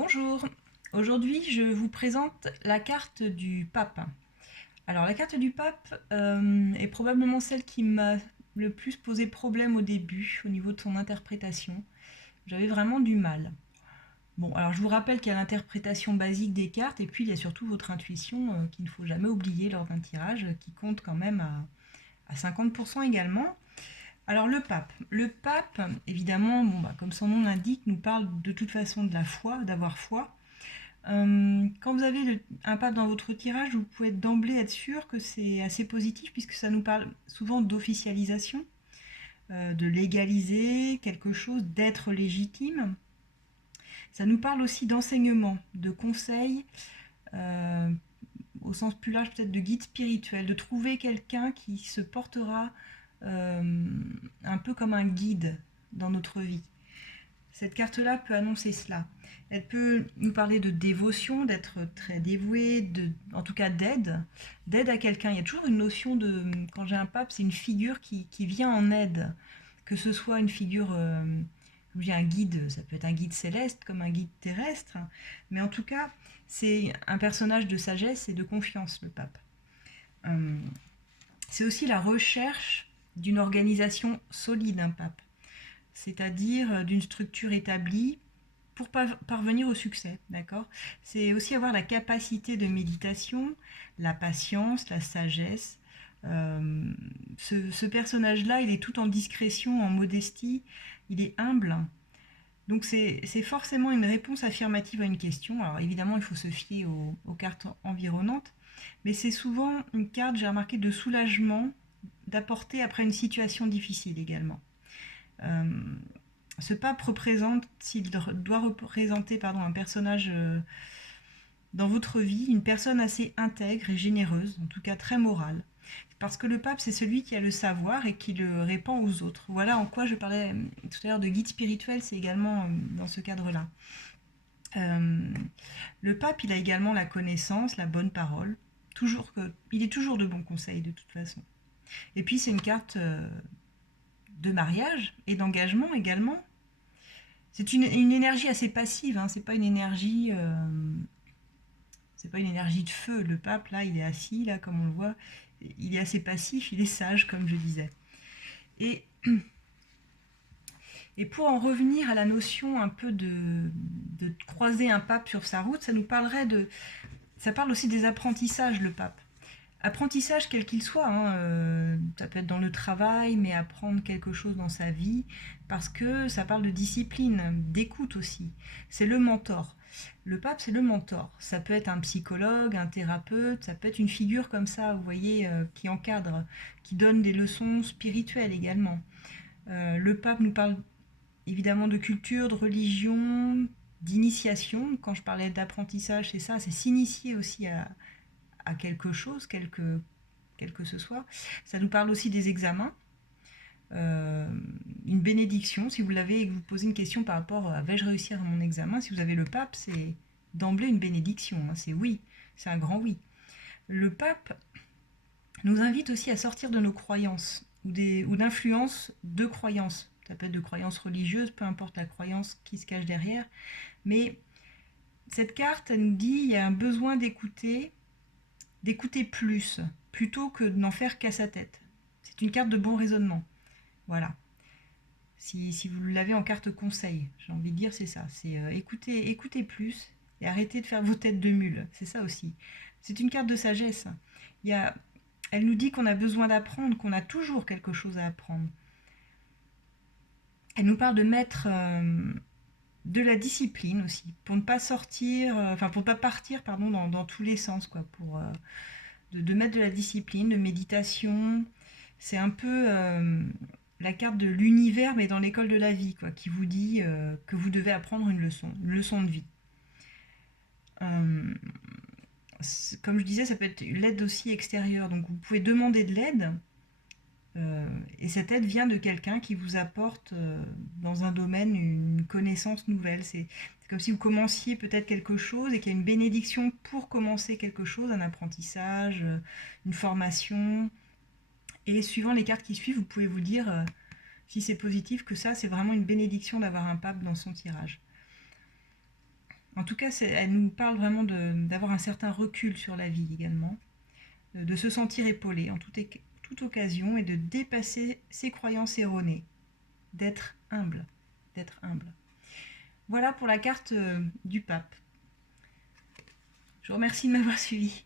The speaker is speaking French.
Bonjour, aujourd'hui je vous présente la carte du pape. Alors la carte du pape est probablement celle qui m'a le plus posé problème au début au niveau de son interprétation. J'avais vraiment du mal. Bon, alors je vous rappelle qu'il y a l'interprétation basique des cartes et puis il y a surtout votre intuition qu'il ne faut jamais oublier lors d'un tirage qui compte quand même à 50% également. Alors le pape. Le pape, évidemment, comme son nom l'indique, nous parle de toute façon de la foi, d'avoir foi. Quand vous avez un pape dans votre tirage, vous pouvez d'emblée être sûr que c'est assez positif puisque ça nous parle souvent d'officialisation, de légaliser quelque chose, d'être légitime. Ça nous parle aussi d'enseignement, de conseils, euh, au sens plus large peut-être de guide spirituel, de trouver quelqu'un qui se portera euh, un peu comme un guide dans notre vie. Cette carte-là peut annoncer cela. Elle peut nous parler de dévotion, d'être très dévoué, en tout cas d'aide à quelqu'un. Il y a toujours une notion de, quand j'ai un pape, c'est une figure qui vient en aide. Que ce soit une figure, comme j'ai un guide, ça peut être un guide céleste comme un guide terrestre, mais en tout cas, c'est un personnage de sagesse et de confiance, le pape. C'est aussi la recherche d'une organisation solide, un pape, c'est-à-dire d'une structure établie pour parvenir au succès, d'accord. C'est aussi avoir la capacité de méditation, la patience, la sagesse. Ce personnage-là, il est tout en discrétion, en modestie, il est humble. Donc c'est forcément une réponse affirmative à une question. Alors évidemment, il faut se fier aux cartes environnantes, mais c'est souvent une carte, j'ai remarqué, de soulagement, d'apporter après une situation difficile également. Euh, Ce pape représente, s'il doit représenter un personnage dans votre vie, une personne assez intègre et généreuse, en tout cas très morale. Parce que le pape, c'est celui qui a le savoir et qui le répand aux autres. Voilà en quoi je parlais tout à l'heure de guide spirituel, c'est également dans ce cadre-là. Euh, le pape, il a également la connaissance, la bonne parole. Il est toujours de bons conseils de toute façon. Et puis c'est une carte de mariage et d'engagement également. C'est une énergie assez passive, hein, c'est pas une énergie de feu. Le pape, là, il est assis, là, comme on le voit, il est assez passif, il est sage, comme je disais. Et, et pour en revenir à la notion un peu de croiser un pape sur sa route, ça parle aussi des apprentissages, le pape. Apprentissage quel qu'il soit, hein, ça peut être dans le travail, mais apprendre quelque chose dans sa vie, parce que ça parle de discipline, d'écoute aussi. C'est le mentor. Le pape, c'est le mentor. Ça peut être un psychologue, un thérapeute, ça peut être une figure comme ça, vous voyez, qui encadre, qui donne des leçons spirituelles également. Le pape nous parle évidemment de culture, de religion, d'initiation. Quand je parlais d'apprentissage, c'est ça, c'est s'initier aussi à quelque chose, quel que ce soit. Ça nous parle aussi des examens. Une bénédiction, si vous l'avez et que vous posez une question par rapport à vais-je réussir à mon examen, si vous avez le pape, c'est d'emblée une bénédiction, hein, c'est oui, c'est un grand oui. Le pape nous invite aussi à sortir de nos croyances ou d'influences de croyances. Ça peut être de croyances religieuses, peu importe la croyance qui se cache derrière. Mais cette carte, elle nous dit il y a un besoin d'écouter plus, plutôt que de n'en faire qu'à sa tête. C'est une carte de bon raisonnement. Voilà. Si vous l'avez en carte conseil, j'ai envie de dire, c'est ça. C'est écouter plus et arrêter de faire vos têtes de mule. C'est ça aussi. C'est une carte de sagesse. Elle nous dit qu'on a besoin d'apprendre, qu'on a toujours quelque chose à apprendre. Elle nous parle de mettre de la discipline aussi, pour ne pas sortir, pour ne pas partir dans tous les sens, quoi, de mettre de la discipline, de méditation. C'est un peu la carte de l'univers, mais dans l'école de la vie, quoi, qui vous dit que vous devez apprendre une leçon de vie. Euh, Comme je disais, ça peut être l'aide aussi extérieure. Donc vous pouvez demander de l'aide, et cette aide vient de quelqu'un qui vous apporte dans un domaine une connaissance nouvelle. C'est comme si vous commenciez peut-être quelque chose et qu'il y a une bénédiction pour commencer quelque chose, un apprentissage, une formation. Et suivant les cartes qui suivent, vous pouvez vous dire, si c'est positif, que ça, c'est vraiment une bénédiction d'avoir un pape dans son tirage. En tout cas, elle nous parle vraiment d'avoir un certain recul sur la vie également, de se sentir épaulé en toute occasion et de dépasser ses croyances erronées, d'être humble, d'être humble. Voilà pour la carte du pape. Je vous remercie de m'avoir suivi.